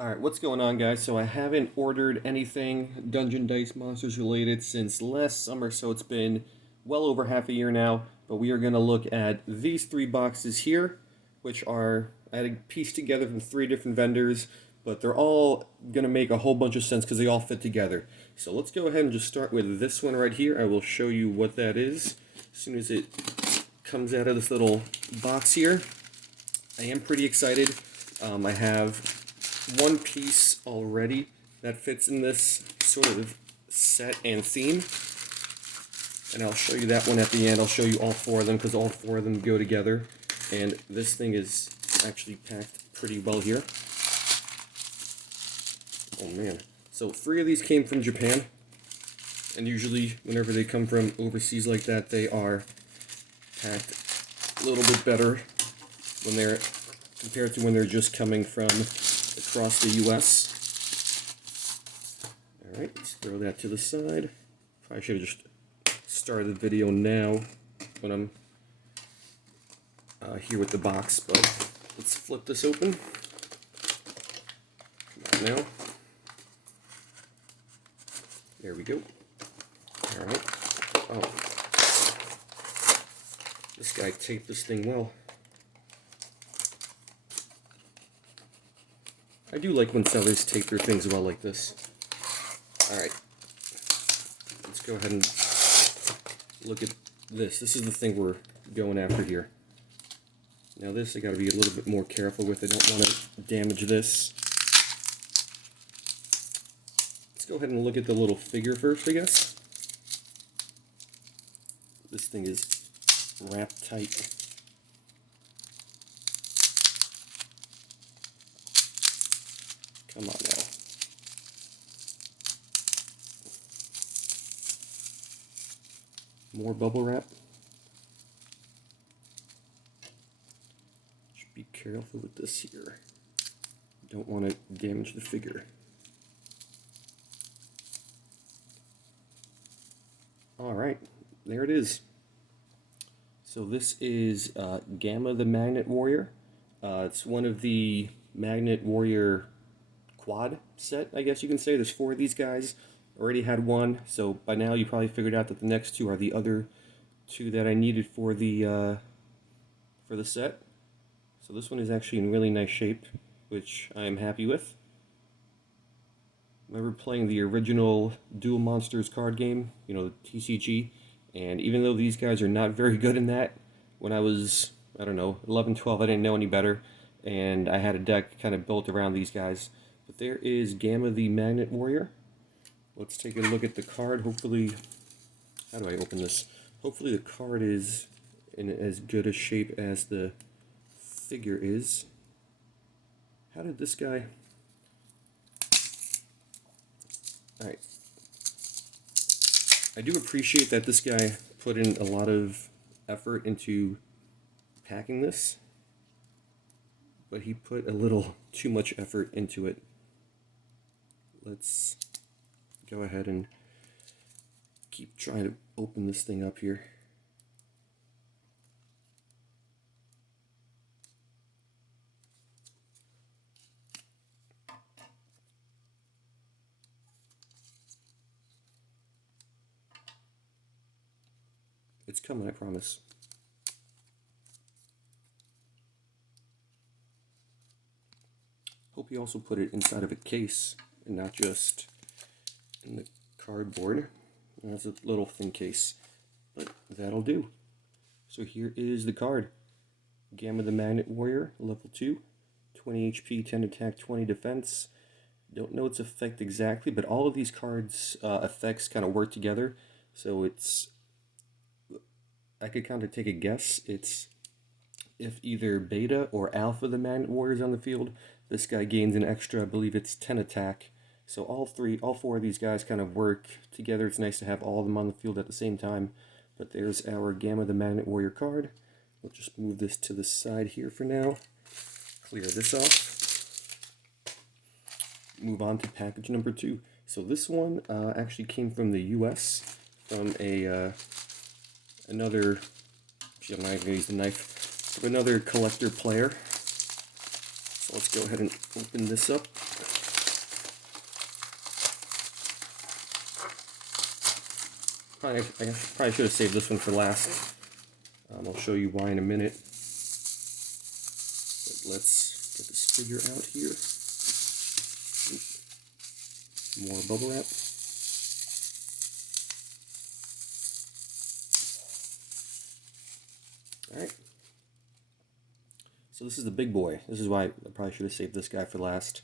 Alright, what's going on, guys? So I haven't ordered anything Dungeon Dice Monsters related since last summer, so it's been well over half a year now. But we are going to look at these three boxes here, which are, I had to piece together from three different vendors, but they're all going to make a whole bunch of sense because they all fit together. So let's go ahead and just start with this one right here. I will show you what that is as soon as it comes out of this little box here. I am pretty excited. I have one piece already that fits in this sort of set and theme, and I'll show you that one at the end. I'll show you all four of them because all four of them go together, and this thing is actually packed pretty well here. Oh man. So three of these came from Japan, and usually whenever they come from overseas like that, they are packed a little bit better when they're compared to when they're just coming from across the US. Alright, let's throw that to the side. Probably should have just started the video now when I'm here with the box, but let's flip this open. Come on now. There we go. Alright. Oh. This guy taped this thing well. I do like when sellers tape their things well like this. Alright. Let's go ahead and look at this. This is the thing we're going after here. Now this I gotta be a little bit more careful with. I don't want to damage this. Let's go ahead and look at the little figure first, I guess. This thing is wrapped tight. Come on now. More bubble wrap. Should be careful with this here. Don't want to damage the figure. Alright, there it is. So this is Gamma the Magnet Warrior. It's one of the Magnet Warrior quad set, I guess you can say. There's four of these guys. Already had one, so by now you probably figured out that the next two are the other two that I needed for the set. So this one is actually in really nice shape, which I am happy with. I remember playing the original Duel Monsters card game, you know, the TCG, and even though these guys are not very good in that, when I was, I don't know, 11, 12, I didn't know any better, and I had a deck kind of built around these guys. But there is Gamma the Magnet Warrior. Let's take a look at the card. Hopefully, how do I open this? Hopefully the card is in as good a shape as the figure is. How did this guy... Alright. I do appreciate that this guy put in a lot of effort into packing this, but he put a little too much effort into it. Let's go ahead and keep trying to open this thing up here. It's coming, I promise. Hope you also put it inside of a case and not just in the cardboard. That's a little thin case, but that'll do. So here is the card. Gamma the Magnet Warrior, level 2, 20 HP, 10 attack, 20 defense. Don't know its effect exactly, but all of these cards' effects kind of work together. So it's, I could kind of take a guess. It's if either Beta or Alpha the Magnet Warrior is on the field, this guy gains an extra, I believe it's 10 attack. So all four of these guys kind of work together. It's nice to have all of them on the field at the same time. But there's our Gamma the Magnet Warrior card. We'll just move this to the side here for now. Clear this off. Move on to package number 2. So this one actually came from the US, from another, actually I'm not even going to use the knife, from another collector player. So let's go ahead and open this up. I probably should have saved this one for last. I'll show you why in a minute. But let's get this figure out here. More bubble wrap. Alright. So this is the big boy. This is why I probably should have saved this guy for last.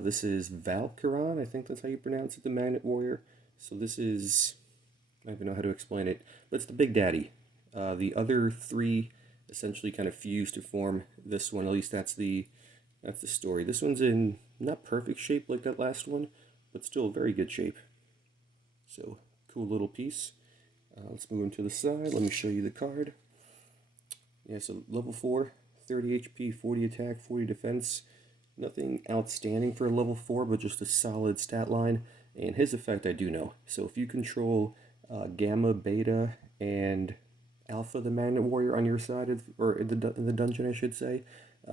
This is Valkyron, I think that's how you pronounce it, the Magnet Warrior. So this is, I don't even know how to explain it, but it's the Big Daddy. The other three essentially kind of fuse to form this one. At least that's the story. This one's in not perfect shape like that last one, but still very good shape. So cool little piece. Let's move him to the side. Let me show you the card. Yeah, so level 4, 30 HP, 40 attack, 40 defense. Nothing outstanding for a level 4, but just a solid stat line. And his effect I do know. So if you control Gamma, Beta, and Alpha, the Magnet Warrior, on your side, or in the dungeon, I should say,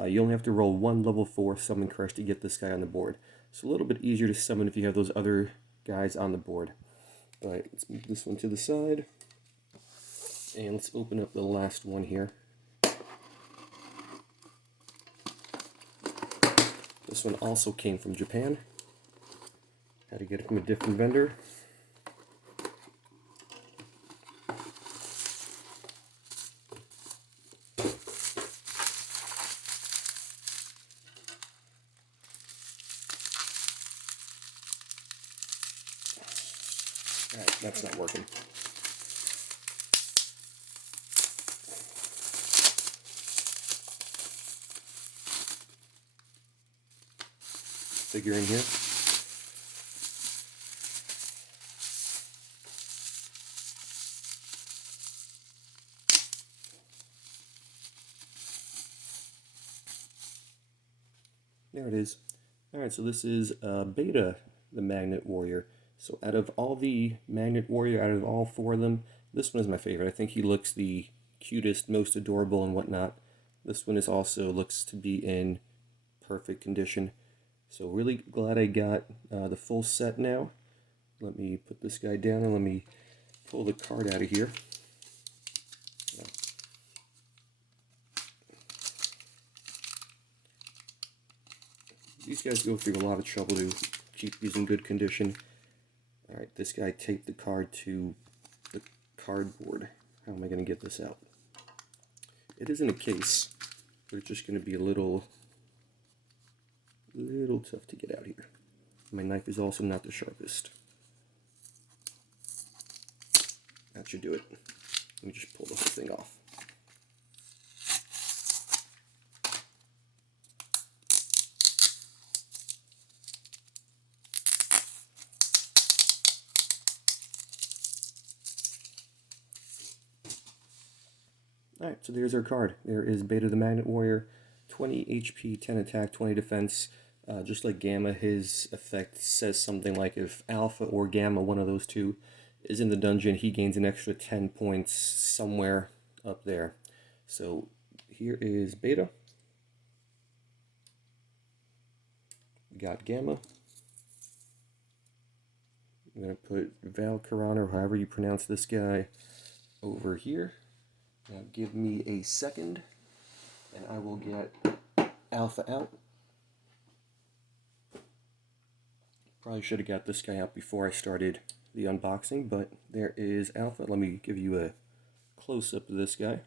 you only have to roll one level 4 Summon Crush to get this guy on the board. So a little bit easier to summon if you have those other guys on the board. Alright, let's move this one to the side. And let's open up the last one here. This one also came from Japan. Had to get it from a different vendor. Alright, that's not working. Figure in here. There it is. Alright, so this is Beta, the Magnet Warrior. So out of all the Magnet Warrior, out of all 4 of them, this one is my favorite. I think he looks the cutest, most adorable and whatnot. This one is also looks to be in perfect condition. So really glad I got the full set now. Let me put this guy down and let me pull the card out of here. These guys go through a lot of trouble to keep these in good condition. Alright, this guy taped the card to the cardboard. How am I going to get this out? It is in a case, but it's just going to be a little tough to get out here. My knife is also not the sharpest. That should do it. Let me just pull the whole thing off. Alright, so there's our card. There is Beta the Magnet Warrior, 20 HP, 10 attack, 20 defense. Just like Gamma, his effect says something like if Alpha or Gamma, one of those two, is in the dungeon, he gains an extra 10 points somewhere up there. So here is Beta. We got Gamma. I'm going to put Valkyron, or however you pronounce this guy, over here. Now give me a second, and I will get Alpha out. Probably should have got this guy out before I started the unboxing, but there is Alpha. Let me give you a close-up of this guy.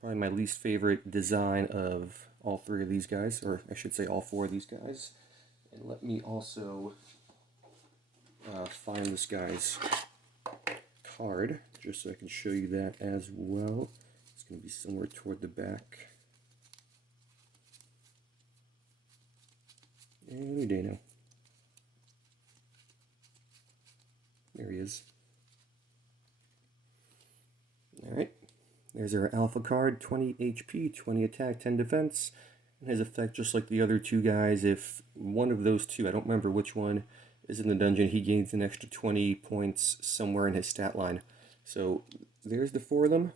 Probably my least favorite design of all 3 of these guys, or I should say all 4 of these guys. And let me also find this guy's card, just so I can show you that as well. It's going to be somewhere toward the back. Any day now. There he is. Alright, there's our Alpha card, 20 HP, 20 attack, 10 defense. And his effect, just like the other 2 guys, if one of those 2, I don't remember which one, is in the dungeon, he gains an extra 20 points somewhere in his stat line. So there's the 4 of them.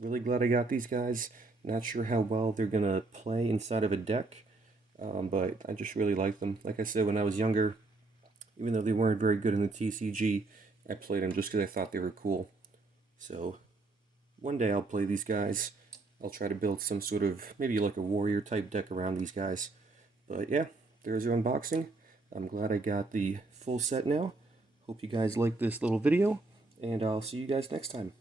Really glad I got these guys. Not sure how well they're gonna play inside of a deck, but I just really like them. Like I said, when I was younger, even though they weren't very good in the TCG, I played them just because I thought they were cool. So one day I'll play these guys. I'll try to build some sort of, maybe like a warrior type deck around these guys. But yeah, there's your unboxing. I'm glad I got the full set now. Hope you guys like this little video, and I'll see you guys next time.